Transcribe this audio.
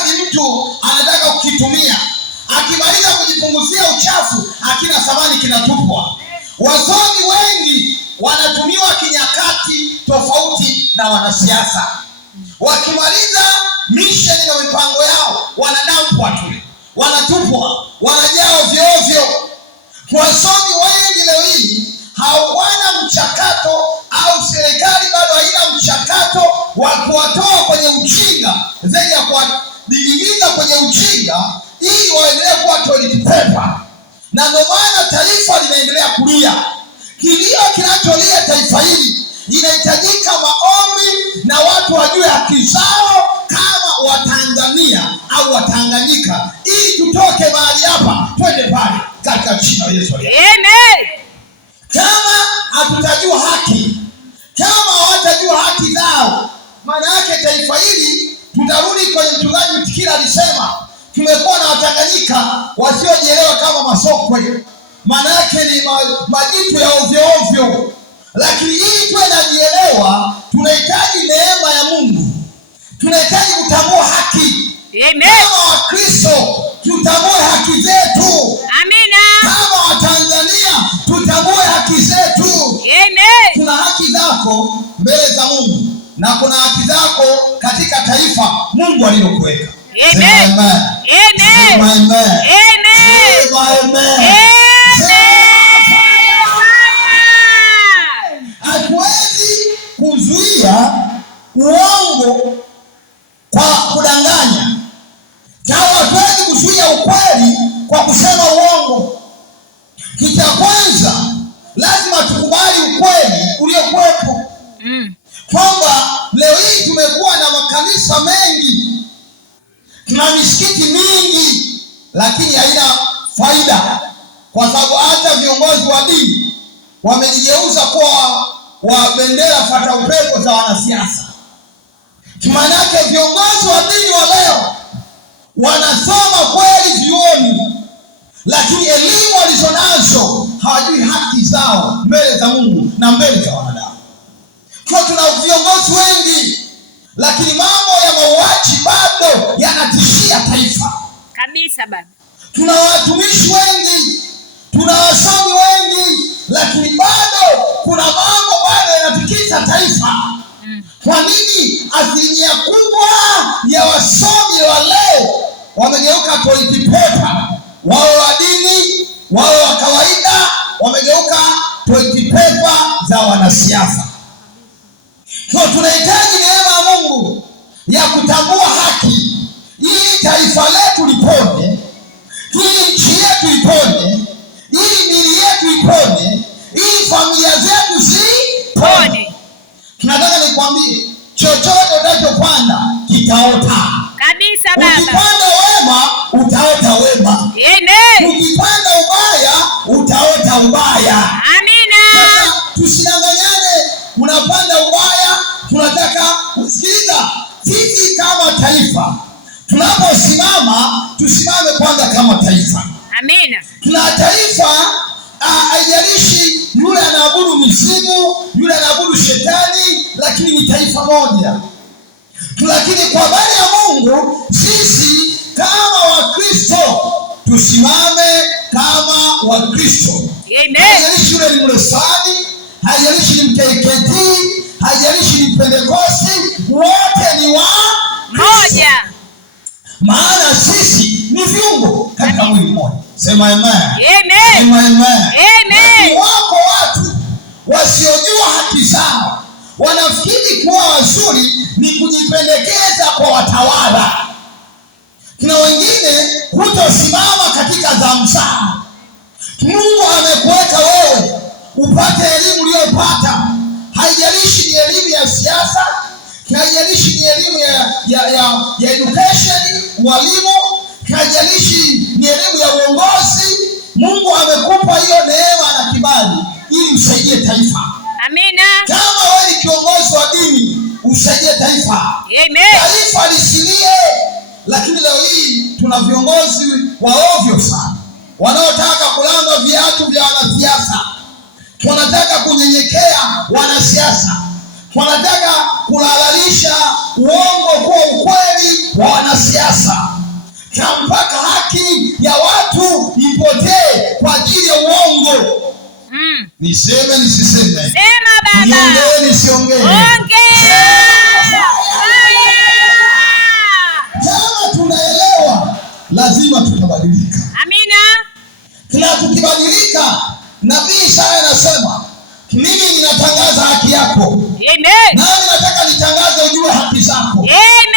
kazi mtu anataka kukitumia, akimaliza kujipunguzia uchafu, akina thamani kinatupwa. Wasomi wengi wanatumiwa kinyakati tofauti na wanasiasa. Wakimaliza misheni na mipango yao, wanadampwa tu, wanatupwa, wanajaa ovyo ovyo. Wasomi wengi leo hii hawana mchakato, au serikali bado haina mchakato wa kuwatoa kwenye ujinga, zaidi ya kuwadidimiza kwenye ujinga ili waendelee kuwa toilet paper. Na ndio maana taifa linaendelea kulia. Kilio kinacholia taifa hili, inahitajika maombi na watu wajue haki zao kama Watanzania au Watanganyika, ili tutoke mahali hapa twende pale katika jina la Yesu. Amen. Kama hatutajua haki, kama hawatajua haki zao, maana yake taifa hili tutarudi kwenye mchungaji Mtikila alisema, tumekuwa na Watanganyika wasiojielewa kama masokwe. Maana yake ni majitu ya ovyo ovyo. Lakini ili tuwe najielewa, tunahitaji neema ya Mungu, tunahitaji kutambua haki. Amen. Kama Wakristo tutambue haki zetu. Amina. Kama Watanzania tutambue haki zetu. Amen. Kuna haki zako mbele za Mungu na kuna haki zako katika taifa Mungu alilokuweka. Amen. Amen. Amen. Hatuwezi kuzuia uongo kwa kudanganya, au hatuwezi kuzuia ukweli kwa kusema uongo. Kitu cha kwanza, lazima tukubali ukweli uliokuwepo. Kwamba leo hii tumekuwa na makanisa mengi, tuna misikiti mingi, lakini haina faida, kwa sababu hata viongozi wa dini wamejigeuza kuwa wa bendera fata upepo za wanasiasa. Maana yake viongozi wa dini wa leo wanasoma kweli vyuoni, lakini elimu walizonazo hawajui haki zao mbele za Mungu na mbele za wanadamu. Kwa tuna viongozi wengi, lakini mambo ya mauaji bado yanatishia taifa kabisa. Baba, tuna watumishi wengi, tuna wasomi wengi, lakini bado kuna mambo bado yanatikisa taifa. Kwa nini? Asilimia kubwa ya wasomi wa leo wamegeuka toilet paper. Wao wa dini, wao wa kawaida, wamegeuka toilet paper za wanasiasa. Kwa tunahitaji neema ya Mungu ya kutambua haki, ili taifa letu lipone, ili nchi yetu ipone, ili mili yetu ipone, ili familia zetu zipone. Tunataka nikwambie, chochote utachopanda kitaota kabisa. Baba, ukipanda wema utaota wema. Amen. Ukipanda ubaya utaota ubaya. Amina. Tusidanganyane, unapanda ubaya. Tunataka kusikiliza, sisi kama taifa tunaposimama, tusimame kwanza kama taifa. Amina. Tuna taifa, haijalishi yule anaabudu mizimu, yule anaabudu shetani, lakini ni taifa moja. Lakini kwa habari ya Mungu, sisi kama Wakristo tusimame kama Wakristo. Haijalishi yule ni Mlesani, haijalishi ni MKKT, haijalishi ni Pentekosti, wote ni wa moja. Maana sisi ni viungo katika mwili mmoja. Sema amen. Amen. Sema amen. Amen. Wako watu wasiojua haki zao, wanafikiri kuwa wazuri ni kujipendekeza kwa watawala. Kuna wengine kutosimama katika zamu zao. Mungu amekuweka wewe upate elimu uliyopata, haijalishi ni elimu ya siasa, haijalishi ni elimu ya education, walimu, haijalishi ni elimu ya uongozi. Mungu amekupa hiyo neema na kibali ili usaidie taifa. Amina. Kama wewe ni kiongozi wa dini, usaidie taifa. Amen. Taifa lisilie. Lakini leo hii tuna viongozi wa ovyo sana, wanaotaka kulamba viatu vya wanasiasa, wanataka kunyenyekea wanasiasa, wanataka kulalalisha uongo kuwa ukweli wa wanasiasa. siasa, mpaka haki ya watu ipotee kwa ajili ya uongo. Niseme nisiseme? Sema baba. Niongee nisiongee? Ongea. Kama tunaelewa lazima tutabadilika. Amina. Na tukibadilika, nabii Isaya anasema mimi ninatangaza haki yako. Amen. Nami nataka nitangaze ujue haki zako. Amen.